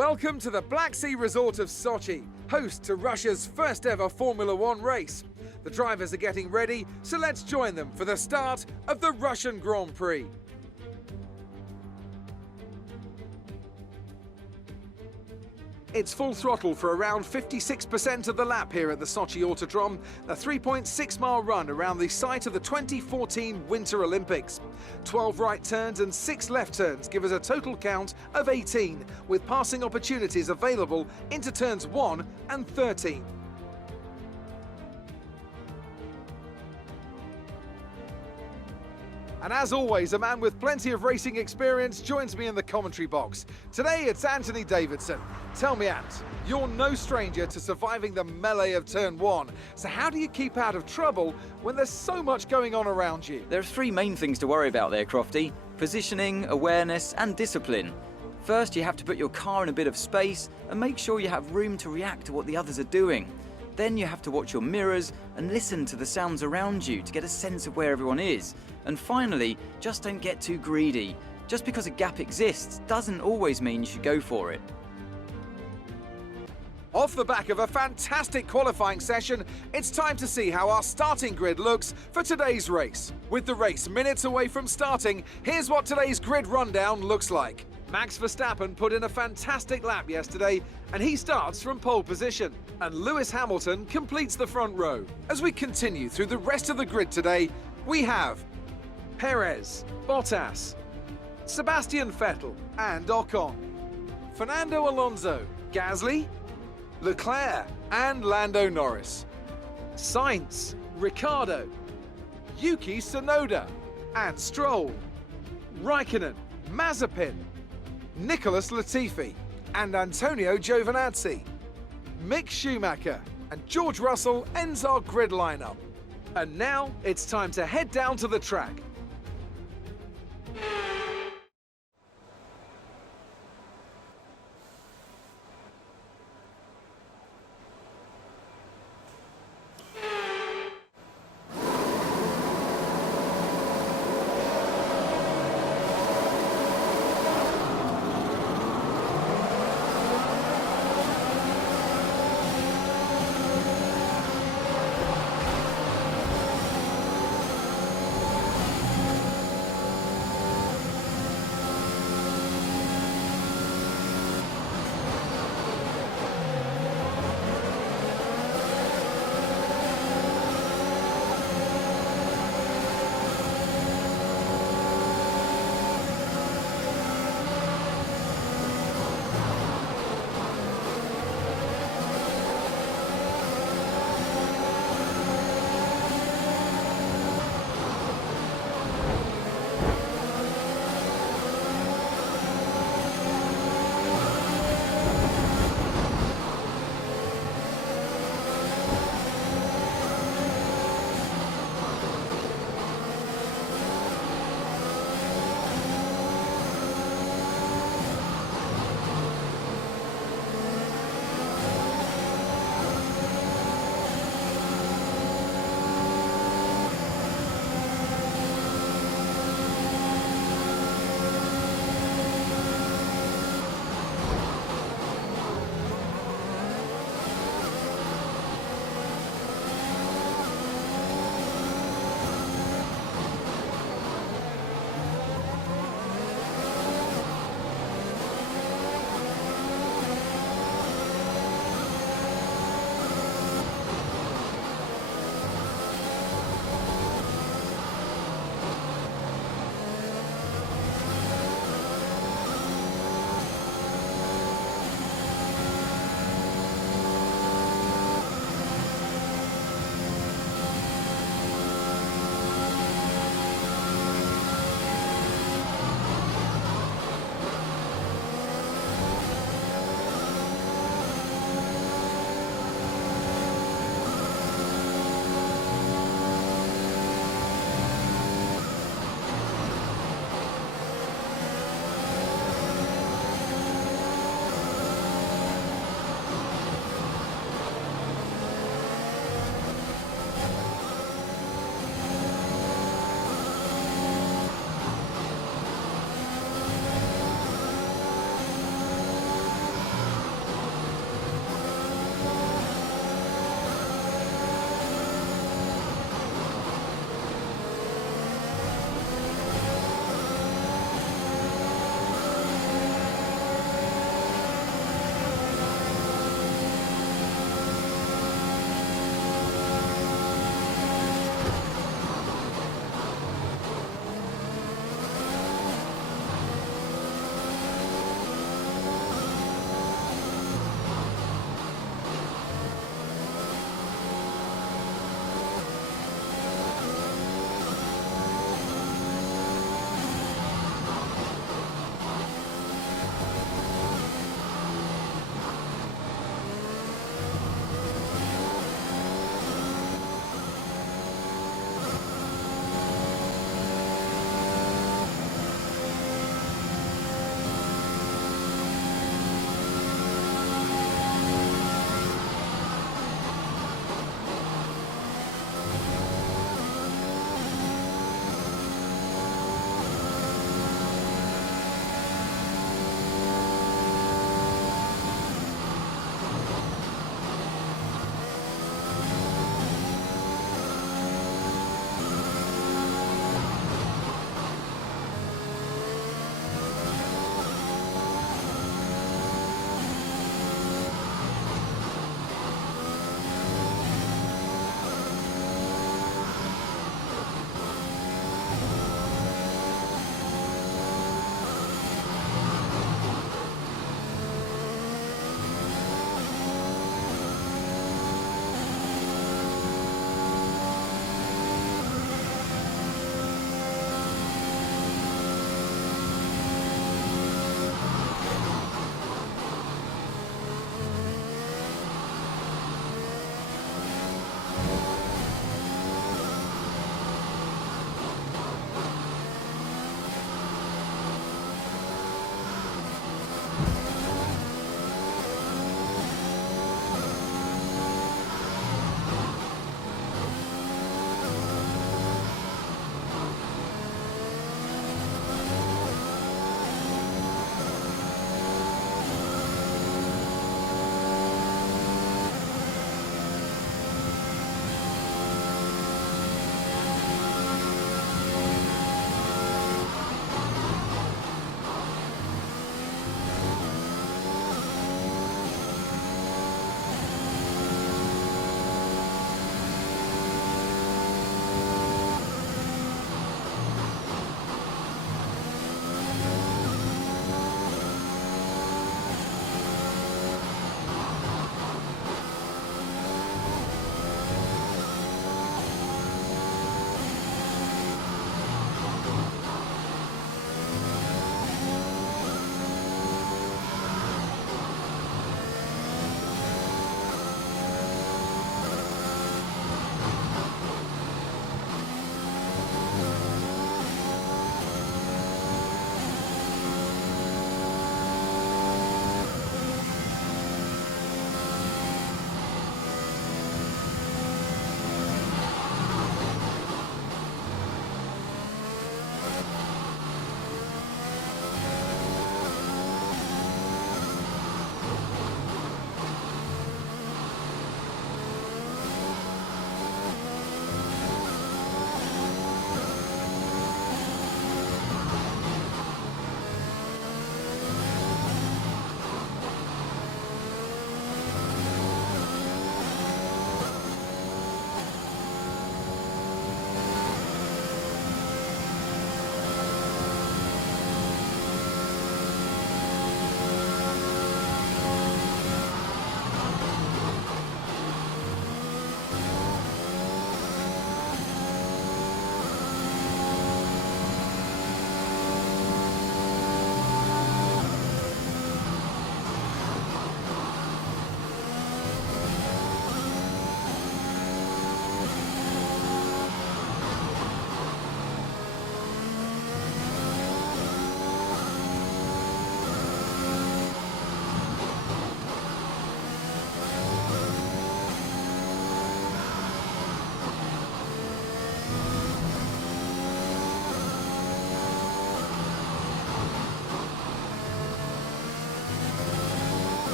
Welcome to the Black Sea resort of Sochi, host to Russia's first ever Formula One race. The drivers are getting ready, so let's join them for the start of the Russian Grand Prix. It's full throttle for around 56% of the lap here at the Sochi Autodrom, a 3.6-mile run around the site of the 2014 Winter Olympics. 12 right turns and 6 left turns give us a total count of 18, with passing opportunities available into turns 1 and 13. And as always, a man with plenty of racing experience joins me in the commentary box. Today it's Anthony Davidson. Tell me, Ant, you're no stranger to surviving the melee of turn 1. So how do you keep out of trouble when there's so much going on around you? There are 3 main things to worry about there, Crofty: positioning, awareness and discipline. First, you have to put your car in a bit of space and make sure you have room to react to what the others are doing. Then you have to watch your mirrors and listen to the sounds around you to get a sense of where everyone is. And finally, just don't get too greedy. Just because a gap exists doesn't always mean you should go for it. Off the back of a fantastic qualifying session, it's time to see how our starting grid looks for today's race. With the race minutes away from starting, here's what today's grid rundown looks like. Max Verstappen put in a fantastic lap yesterday, and he starts from pole position. And Lewis Hamilton completes the front row. As we continue through the rest of the grid today, we have Perez, Bottas, Sebastian Vettel and Ocon, Fernando Alonso, Gasly, Leclerc and Lando Norris, Sainz, Ricciardo, Yuki Tsunoda and Stroll, Raikkonen, Mazepin, Nicholas Latifi and Antonio Giovinazzi, Mick Schumacher and George Russell ends our grid lineup. And now it's time to head down to the track.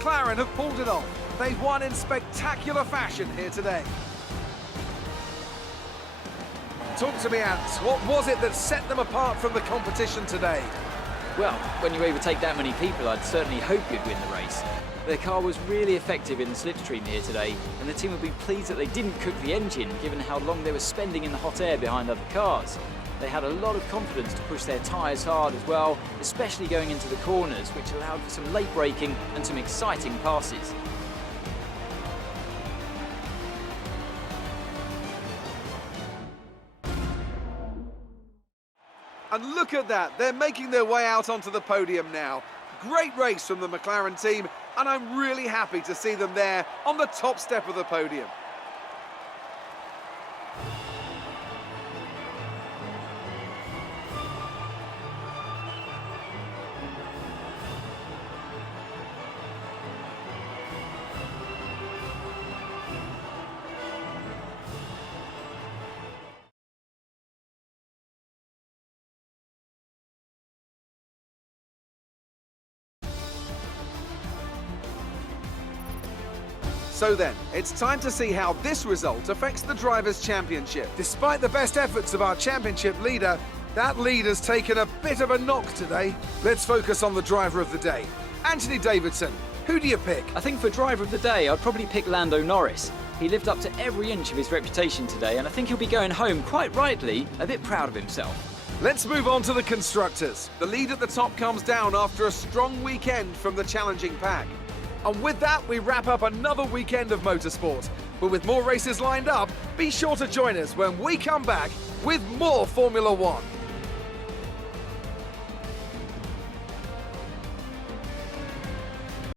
McLaren have pulled it off. They've won in spectacular fashion here today. Talk to me, Ants. What was it that set them apart from the competition today? Well, when you overtake that many people, I'd certainly hope you'd win the race. Their car was really effective in the slipstream here today, and the team will be pleased that they didn't cook the engine, given how long they were spending in the hot air behind other cars. They had a lot of confidence to push their tyres hard as well, especially going into the corners, which allowed for some late braking and some exciting passes. And look at that, they're making their way out onto the podium now. Great race from the McLaren team, and I'm really happy to see them there on the top step of the podium. So then, it's time to see how this result affects the Drivers' Championship. Despite the best efforts of our championship leader, that lead has taken a bit of a knock today. Let's focus on the driver of the day. Anthony Davidson, who do you pick? I think for driver of the day, I'd probably pick Lando Norris. He lived up to every inch of his reputation today, and I think he'll be going home, quite rightly, a bit proud of himself. Let's move on to the constructors. The lead at the top comes down after a strong weekend from the challenging pack. And with that, we wrap up another weekend of motorsport. But with more races lined up, be sure to join us when we come back with more Formula One.